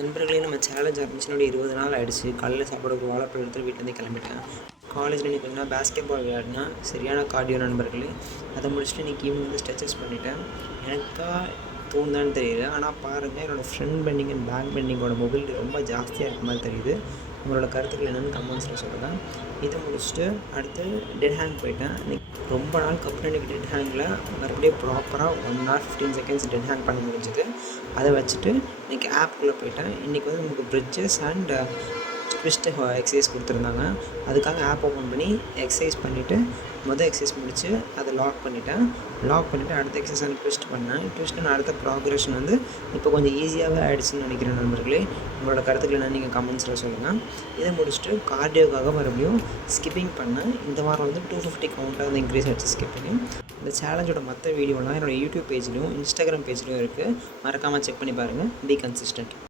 நண்பர்களே, நம்ம சேலஞ்ச் ஆரம்பிச்சு 20 நாள் ஆகிடுச்சு. காலையில் சாப்பாடு ஒரு வாழைப்பழம் எடுத்து வீட்டிலேருந்து கிளம்பிட்டேன். காலேஜில் இன்றைக்கி கொஞ்சம் நாள் பேஸ்கெட் பால் விளையாடினா சரியான கார்டியோ நண்பர்களே. அதை முடிச்சுட்டு இன்றைக்கி ஈவினிங் வந்து ஸ்ட்ரெச்சஸ் பண்ணிட்டேன். எனக்கா தோணுதான்னு தெரியல, ஆனால் பாருங்கள், என்னோடய ஃப்ரண்ட் பெண்டிங் அண்ட் பேக் பெண்டிங்கோட மொபிலிட்டி ரொம்ப ஜாஸ்தியாக இருக்க மாதிரி தெரியுது. உங்களோட கருத்துக்கள் என்னென்னு கமெண்ட்ஸில் சொல்லுங்கள். இதை முடிச்சுட்டு அடுத்து டெட் ஹேங் போயிட்டேன். இன்றைக்கி ரொம்ப நாளுக்கு அப்புறம் இன்றைக்கி டெட் ஹேங்கில் மறுபடியும் ப்ராப்பராக 1 hour 15 seconds டெட் ஹேங் பண்ண முடிஞ்சுது. அதை வச்சுட்டு இன்றைக்கி ஆப்குள்ளே போயிட்டேன். இன்றைக்கி வந்து நமக்கு பிரிட்ஜஸ் அண்ட் ட்விஸ்ட் எக்ஸசைஸ் கொடுத்துருந்தாங்க. அதுக்காக ஆப் ஓப்பன் பண்ணி எக்ஸசைஸ் பண்ணிவிட்டு எக்ஸசைஸ் முடித்து அதை லாக் பண்ணிவிட்டு அடுத்த எக்ஸசைஸ் ட்விஸ்ட் பண்ணேன். ட்விஸ்ட்டு அடுத்த ப்ராக்ரெஷன் வந்து இப்போ கொஞ்சம் ஈஸியாகவே ஆகிடுச்சுன்னு நினைக்கிறேன் நண்பர்களே. உங்களோட கருத்துக்கள் என்ன நீங்கள் கமெண்ட்ஸில் சொல்லுங்கள். இதை முடிச்சுட்டு கார்டியோக்காக மறுபடியும் ஸ்கிப்பிங் பண்ணேன். இந்த வாரம் வந்து 250 கவுண்ட்டாக வந்து இன்க்ரீஸ் ஆகிடுச்சு ஸ்கிப்பிங். இந்த சேலஞ்சோட மற்ற வீடியோலாம் என்னோடய யூடியூப் பேஜ்லையும் இன்ஸ்டாகிராம் பேஜ்லையும் இருக்குது. மறக்காமல் செக் பண்ணி பாருங்கள். Be consistent.